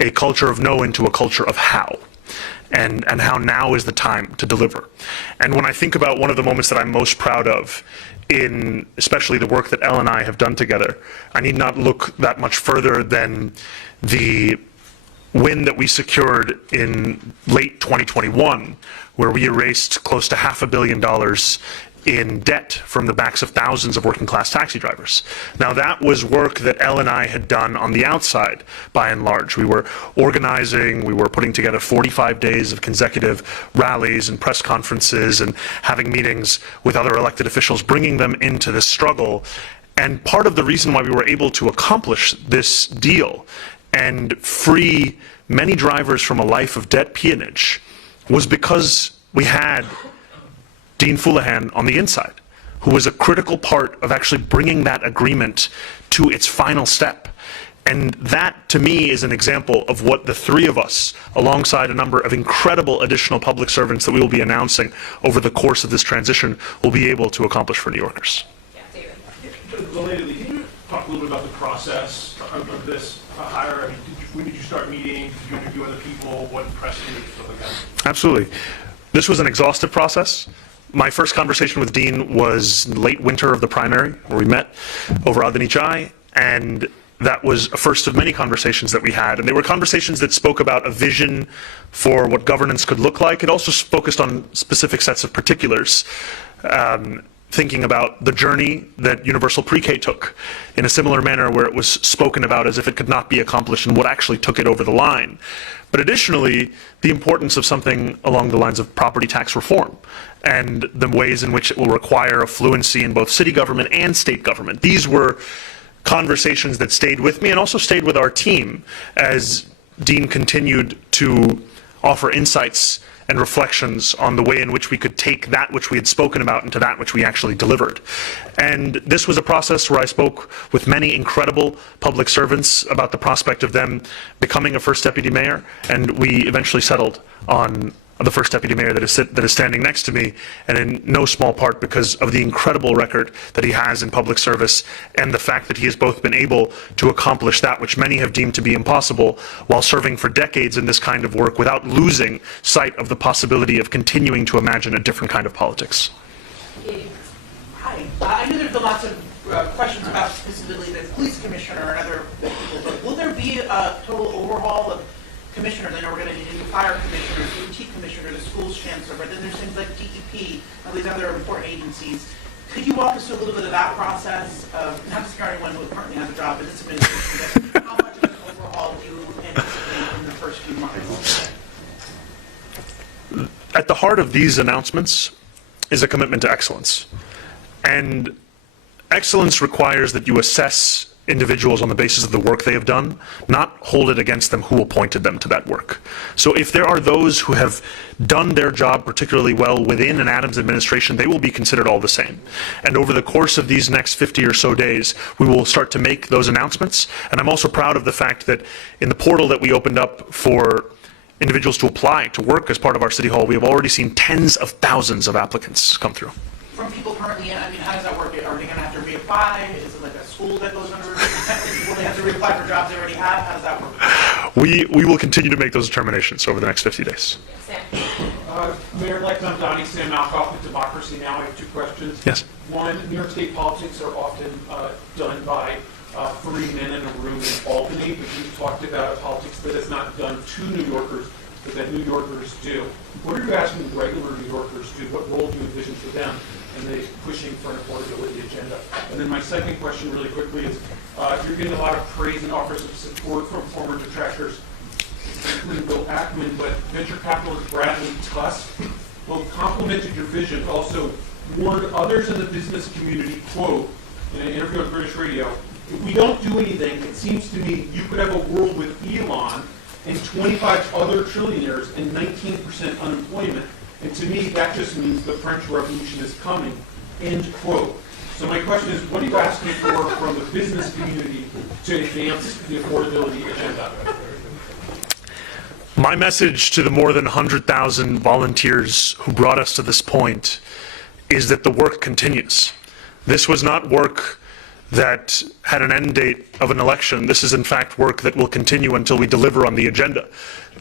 a culture of no into a culture of how. And how now is the time to deliver. And when I think about one of the moments that I'm most proud of in especially the work that Elle and I have done together, I need not look that much further than the win that we secured in late 2021, where we erased close to $500 million in debt from the backs of thousands of working class taxi drivers. Now that was work that Elle and I had done on the outside, by and large. We were organizing, we were putting together 45 days of consecutive rallies and press conferences and having meetings with other elected officials, bringing them into this struggle. And part of the reason why we were able to accomplish this deal and free many drivers from a life of debt peonage was because we had Dean Fullahan on the inside, who was a critical part of actually bringing that agreement to its final step. And that, to me, is an example of what the three of us, alongside a number of incredible additional public servants that we will be announcing over the course of this transition, will be able to accomplish for New Yorkers. Yeah, David. Relatedly, can you talk a little bit about the process of this hire? I mean, when did you start meeting? Did you interview other people? What impressed you? Stuff like that. Absolutely. This was an exhaustive process. My first conversation with Dean was late winter of the primary, where we met over Adani Chai, and that was a first of many conversations that we had. And they were conversations that spoke about a vision for what governance could look like. It also focused on specific sets of particulars, thinking about the journey that universal pre-K took in a similar manner, where it was spoken about as if it could not be accomplished and what actually took it over the line. But additionally, the importance of something along the lines of property tax reform and the ways in which it will require a fluency in both city government and state government. These were conversations that stayed with me and also stayed with our team as Dean continued to offer insights and reflections on the way in which we could take that which we had spoken about into that which we actually delivered. And this was a process where I spoke with many incredible public servants about the prospect of them becoming a first deputy mayor, and we eventually settled on the first deputy mayor that is standing next to me, and in no small part because of the incredible record that he has in public service and the fact that he has both been able to accomplish that which many have deemed to be impossible while serving for decades in this kind of work without losing sight of the possibility of continuing to imagine a different kind of politics. Hi. I know there's been lots of questions about specifically the police commissioner and other people, but will there be a total overhaul of commissioners? I know we're going to need a new fire commissioner, DOT commissioner, the schools chancellor, but then there's things like DEP, all these other important agencies. Could you walk us through a little bit of that process of not just anyone who currently has a job in this administration, but how much of an overhaul do you anticipate in the first few months? At the heart of these announcements is a commitment to excellence. And excellence requires that you assess individuals on the basis of the work they have done, not hold it against them who appointed them to that work. So if there are those who have done their job particularly well within an Adams administration, they will be considered all the same. And over the course of these next 50 or so days, we will start to make those announcements. And I'm also proud of the fact that in the portal that we opened up for individuals to apply to work as part of our City Hall, we have already seen tens of thousands of applicants come through. From people currently in, I mean, how does that work? Are they going to have to reapply? Is it like a school that goes under? Will they have to reapply for jobs they already have? How does that work? We will continue to make those determinations over the next 50 days. Mayor-elect Mamdani, Sam Malkoff with Democracy Now! I have two questions. Yes. One, New York State politics are often done by 3 men in a room in Albany, but you've talked about politics that is not done to New Yorkers, but that New Yorkers do. What are you asking regular New Yorkers to do? What role do you envision for them? And they pushing for an affordability agenda. And then my second question really quickly is, you're getting a lot of praise and offers of support from former detractors, including Bill Ackman, but venture capitalist Bradley Tusk both complimented your vision, but also warned others in the business community, quote, in an interview with British Radio, if we don't do anything, it seems to me you could have a world with Elon and 25 other trillionaires and 19% unemployment. And to me, that just means the French Revolution is coming, end quote. So my question is, what are you asking for from the business community to advance the affordability agenda? My message to the more than 100,000 volunteers who brought us to this point is that the work continues. This was not work that had an end date of an election. This is in fact work that will continue until we deliver on the agenda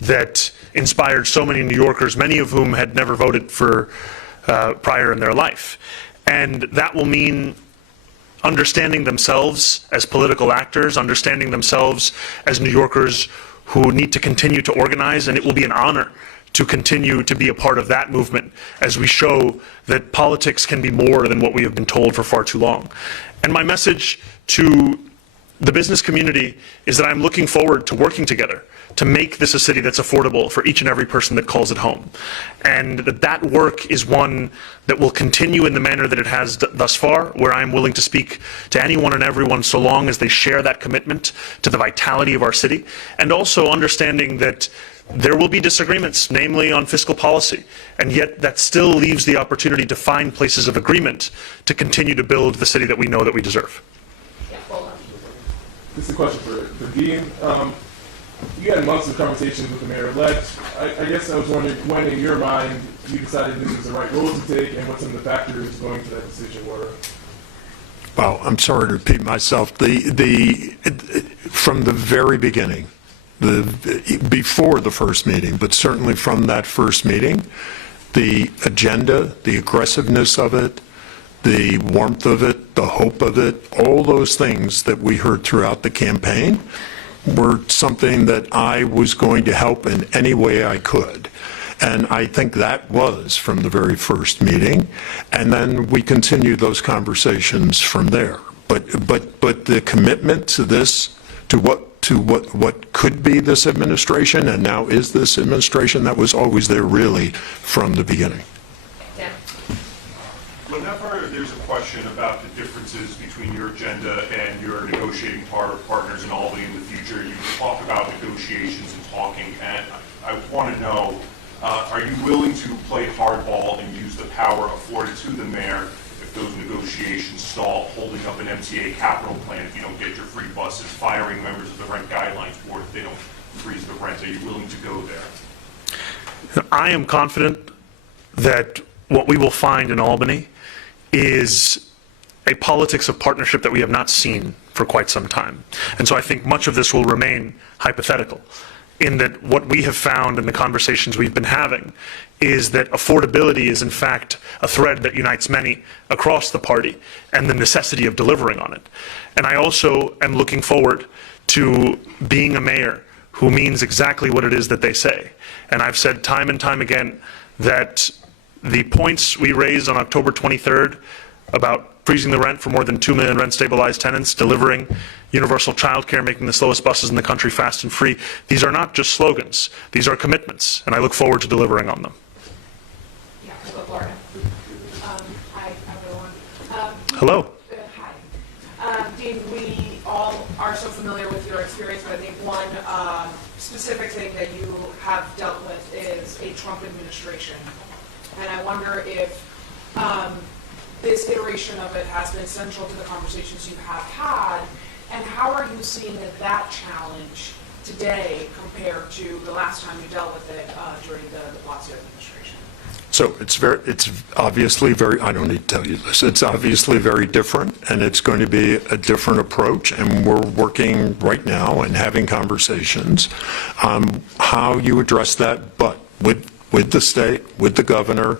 that inspired so many New Yorkers, many of whom had never voted for prior in their life. And that will mean understanding themselves as political actors, understanding themselves as New Yorkers who need to continue to organize, and it will be an honor to continue to be a part of that movement as we show that politics can be more than what we have been told for far too long. And my message to the business community is that I'm looking forward to working together to make this a city that's affordable for each and every person that calls it home. And that work is one that will continue in the manner that it has thus far, where I'm willing to speak to anyone and everyone so long as they share that commitment to the vitality of our city, and also understanding that there will be disagreements, namely on fiscal policy, and yet that still leaves the opportunity to find places of agreement to continue to build the city that we know that we deserve. This is a question for Dean. You had months of conversations with the mayor-elect. I guess I was wondering when, in your mind, you decided this was the right role to take, and what some of the factors going to that decision were. Well, I'm sorry to repeat myself. From the very beginning, before the first meeting, but certainly from that first meeting, the agenda, the aggressiveness of it, the warmth of it, the hope of it, all those things that we heard throughout the campaign were something that I was going to help in any way I could. And I think that was from the very first meeting. And then we continued those conversations from there. But the commitment to this, to what could be this administration and now is this administration, that was always there really from the beginning. Whenever there's a question about the differences between your agenda and your negotiating partners in Albany in the future, you talk about negotiations and talking, and I want to know, are you willing to play hardball and use the power afforded to the mayor if those negotiations stall, holding up an MTA capital plan if you don't get your free buses, firing members of the Rent Guidelines Board if they don't freeze the rent? Are you willing to go there? I am confident that what we will find in Albany is a politics of partnership that we have not seen for quite some time. And so I think much of this will remain hypothetical, in that what we have found in the conversations we've been having is that affordability is in fact a thread that unites many across the party, and the necessity of delivering on it. And I also am looking forward to being a mayor who means exactly what it is that they say. And I've said time and time again that the points we raised on October 23rd about freezing the rent for more than 2 million rent-stabilized tenants, delivering universal childcare, making the slowest buses in the country fast and free, these are not just slogans. These are commitments, and I look forward to delivering on them. Yeah, Laura. Hi, everyone. Hello. Hi. Dean, we all are so familiar with your experience, but I think one specific thing that you have dealt with is a Trump administration. And I wonder if this iteration of it has been central to the conversations you have had, and how are you seeing that challenge today compared to the last time you dealt with it during the Blasio administration? So it's obviously very, I don't need to tell you this, it's obviously very different, and it's going to be a different approach, and we're working right now and having conversations on how you address that, but with the state, with the governor,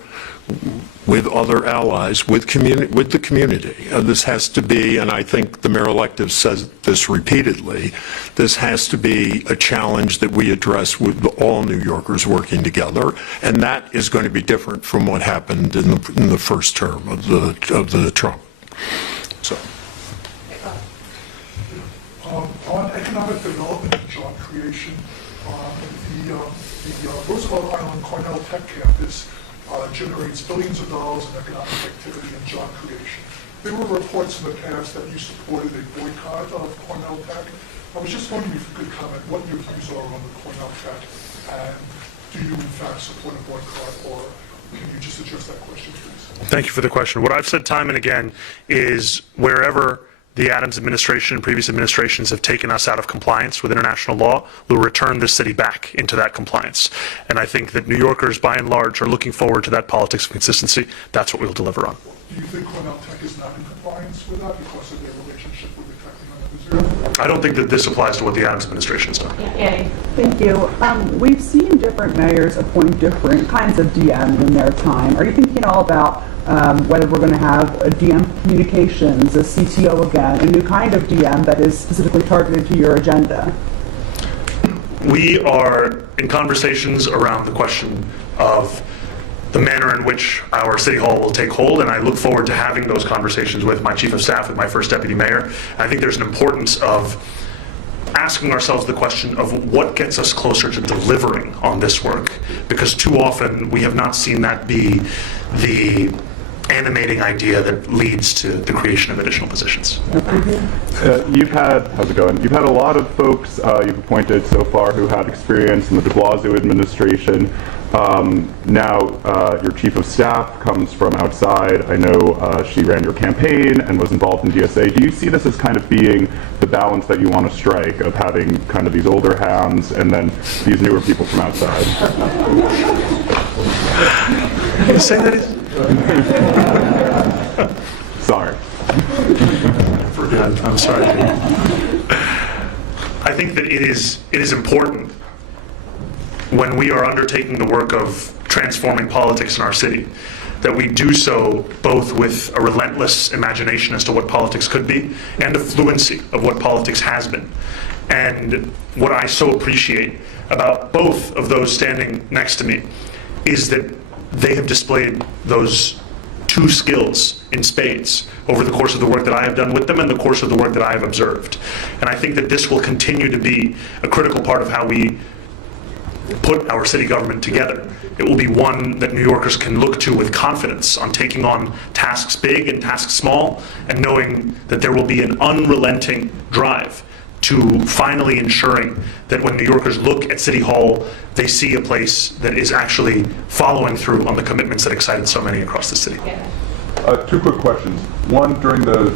with other allies, with the community. This has to be, and I think the mayor-elect has said this repeatedly, this has to be a challenge that we address with all New Yorkers working together, and that is going to be different from what happened in the first term of the Trump. So. On economic development and job creation, the Roosevelt Island Cornell Tech campus generates billions of dollars in economic activity and job creation. There were reports in the past that you supported a boycott of Cornell Tech. I was just wondering if you could comment what your views are on the Cornell Tech, and do you in fact support a boycott, or can you just address that question, please? Thank you for the question. What I've said time and again is wherever the Adams administration and previous administrations have taken us out of compliance with international law, we'll return this city back into that compliance. And I think that New Yorkers, by and large, are looking forward to that politics of consistency. That's what we'll deliver on. Do you think Cornell Tech is not in compliance with that because of their relationship with the Tech University? I don't think that this applies to what the Adams administration has done. Annie. Thank you. We've seen different mayors appoint different kinds of DM in their time. Are you thinking at all about whether we're going to have a DM communications, a CTO again, a new kind of DM that is specifically targeted to your agenda? We are in conversations around the question of the manner in which our City Hall will take hold, and I look forward to having those conversations with my Chief of Staff, with my first Deputy Mayor. I think there's an importance of asking ourselves the question of what gets us closer to delivering on this work, because too often we have not seen that be the animating idea that leads to the creation of additional positions. How's it going? You've had a lot of folks you've appointed so far who had experience in the de Blasio administration. Now your chief of staff comes from outside. I know she ran your campaign and was involved in GSA. Do you see this as kind of being the balance that you want to strike of having kind of these older hands and then these newer people from outside? Can you say that? Sorry. I'm sorry. I think that it is important when we are undertaking the work of transforming politics in our city that we do so both with a relentless imagination as to what politics could be and a fluency of what politics has been. And what I so appreciate about both of those standing next to me is that they have displayed those two skills in spades over the course of the work that I have done with them and the course of the work that I have observed. And I think that this will continue to be a critical part of how we put our city government together. It will be one that New Yorkers can look to with confidence on taking on tasks big and tasks small, and knowing that there will be an unrelenting drive to finally ensuring that when New Yorkers look at City Hall, they see a place that is actually following through on the commitments that excited so many across the city. Two quick questions. One, during the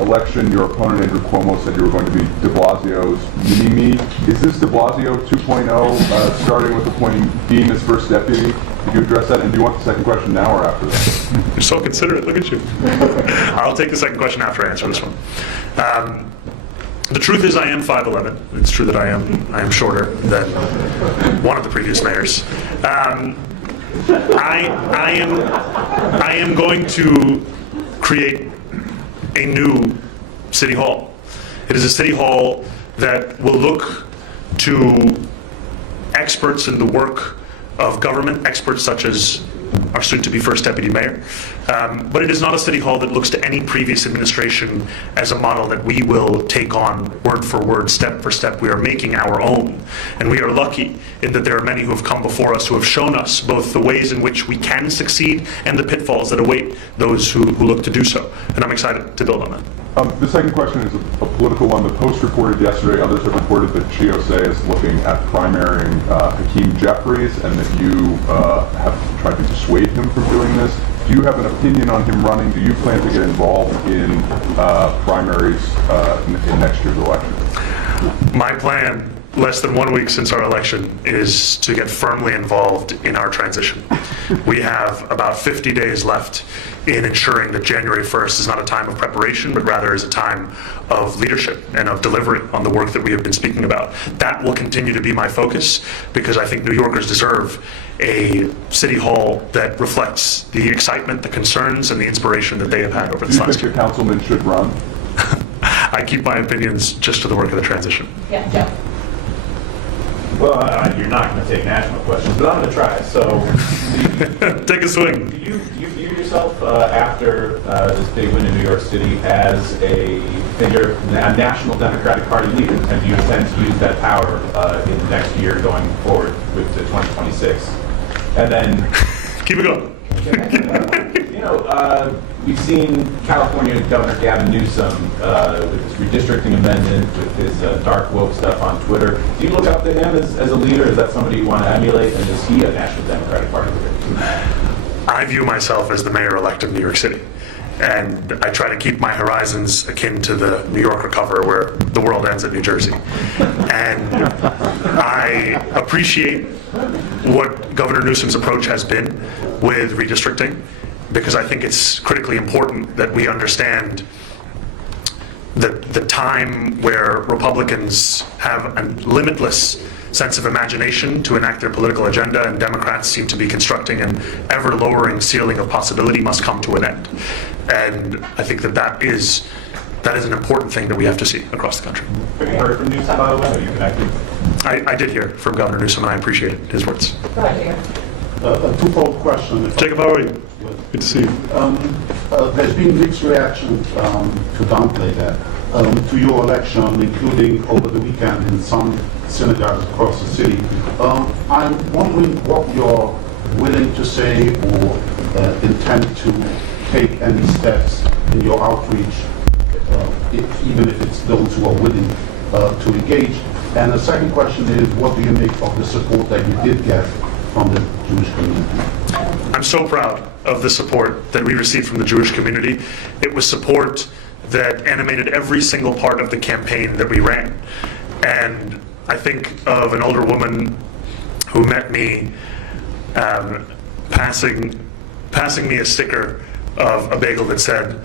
election, your opponent, Andrew Cuomo, said you were going to be de Blasio's mini-me. Is this de Blasio 2.0, starting with appointing Dean as first deputy? Could you address that? And do you want the second question now or after that? You're so considerate. Look at you. I'll take the second question after I answer this one. The truth is I am 5'11". It's true that I am shorter than one of the previous mayors. I am going to create a new City Hall. It is a City Hall that will look to experts in the work of government, experts such as our soon-to-be first deputy mayor. But it is not a City Hall that looks to any previous administration as a model that we will take on word for word, step for step. We are making our own. And we are lucky in that there are many who have come before us who have shown us both the ways in which we can succeed and the pitfalls that await those who look to do so. And I'm excited to build on that. The second question is a political one. The Post reported yesterday, others have reported that GSA is looking at primarying Hakeem Jeffries and that you have tried to dissuade him from doing this. Do you have an opinion on him running? Do you plan to get involved in primaries in next year's election? My plan, less than 1 week since our election, is to get firmly involved in our transition. We have about 50 days left in ensuring that January 1st is not a time of preparation, but rather is a time of leadership and of delivery on the work that we have been speaking about. That will continue to be my focus, because I think New Yorkers deserve a City Hall that reflects the excitement, the concerns, and the inspiration that they have had over this last Do year. you think a councilman should run? I keep my opinions just to the work of the transition. Yeah, Jeff. Well, you're not going to take national questions, but I'm going to try. So, Take a swing. do you view yourself after this big win in New York City as a national Democratic Party leader, and do you intend to use that power in the next year going forward with the 2026? And then, Keep it going. we've seen California Governor Gavin Newsom with his redistricting amendment, with his dark woke stuff on Twitter. Do you look up to him as a leader? Is that somebody you want to emulate? And is he a National Democratic Party leader? I view myself as the mayor-elect of New York City. And I try to keep my horizons akin to the New Yorker cover where the world ends at New Jersey. And I appreciate what Governor Newsom's approach has been with redistricting, because I think it's critically important that we understand the time where Republicans have a limitless sense of imagination to enact their political agenda, and Democrats seem to be constructing an ever-lowering ceiling of possibility must come to an end. And I think that is an important thing that we have to see across the country. Have you heard from Newsom, by the way? Are you connected? I did hear from Governor Newsom, and I appreciated his words. A twofold question. Jacob, how are you? Good to see you. There's been mixed reaction to downplay that to your election, including over the weekend in some synagogues across the city. I'm wondering what you're willing to say or intend to take any steps in your outreach, even if it's those who are willing to engage. And the second question is, what do you make of the support that you did get from the Jewish community? I'm so proud of the support that we received from the Jewish community. It was support that animated every single part of the campaign that we ran. And I think of an older woman who met me passing me a sticker of a bagel that said,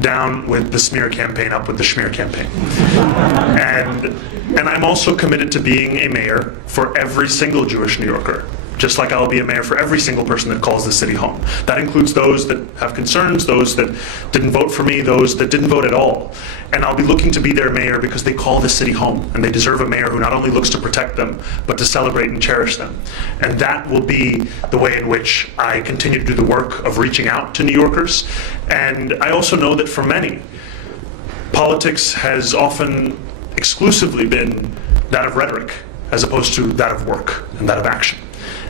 "Down with the smear campaign, up with the schmear campaign." And I'm also committed to being a mayor for every single Jewish New Yorker, just like I'll be a mayor for every single person that calls the city home. That includes those that have concerns, those that didn't vote for me, those that didn't vote at all. And I'll be looking to be their mayor because they call the city home, and they deserve a mayor who not only looks to protect them, but to celebrate and cherish them. And that will be the way in which I continue to do the work of reaching out to New Yorkers. And I also know that for many, politics has often exclusively been that of rhetoric, as opposed to that of work and that of action.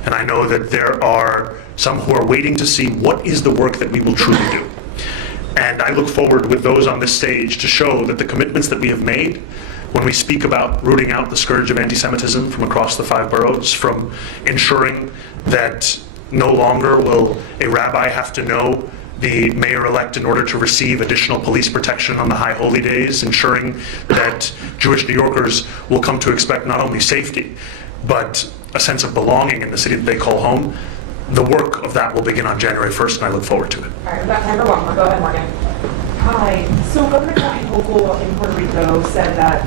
And I know that there are some who are waiting to see what is the work that we will truly do. And I look forward with those on this stage to show that the commitments that we have made when we speak about rooting out the scourge of anti-Semitism from across the 5 boroughs, from ensuring that no longer will a rabbi have to know the mayor-elect in order to receive additional police protection on the high holy days, ensuring that Jewish New Yorkers will come to expect not only safety, but a sense of belonging in the city that they call home. The work of that will begin on January 1st, and I look forward to it. All right, we've got time for one more. Go ahead, Morgan. Hi. So Governor Kathy Hochul in Puerto Rico said that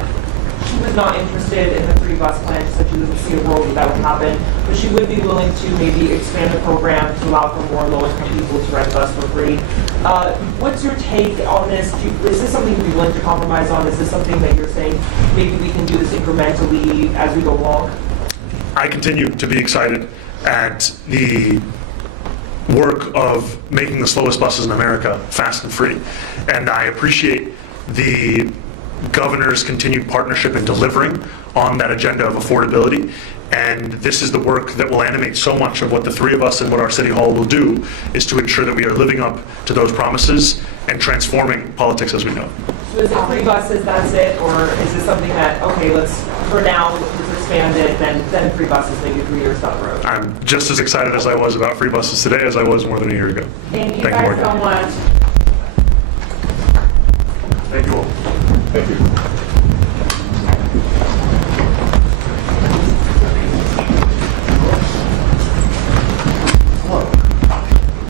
she was not interested in the free bus plan. She said she doesn't see a world that would happen, but she would be willing to maybe expand the program to allow for more low-income people to rent a bus for free. What's your take on this? Is this something you'd be willing to compromise on? Is this something that you're saying maybe we can do this incrementally as we go along? I continue to be excited at the work of making the slowest buses in America fast and free. And I appreciate the governor's continued partnership in delivering on that agenda of affordability. And this is the work that will animate so much of what the 3 of us and what our city hall will do, is to ensure that we are living up to those promises and transforming politics as we know. So is it free buses, that's it? Or is this something that, okay, let's, for now, let's expand it, then free buses maybe 3 years down the road? I'm just as excited as I was about free buses today as I was more than a year ago. Thank you Thank you, guys Morgan. so much. Thank you all. Thank you.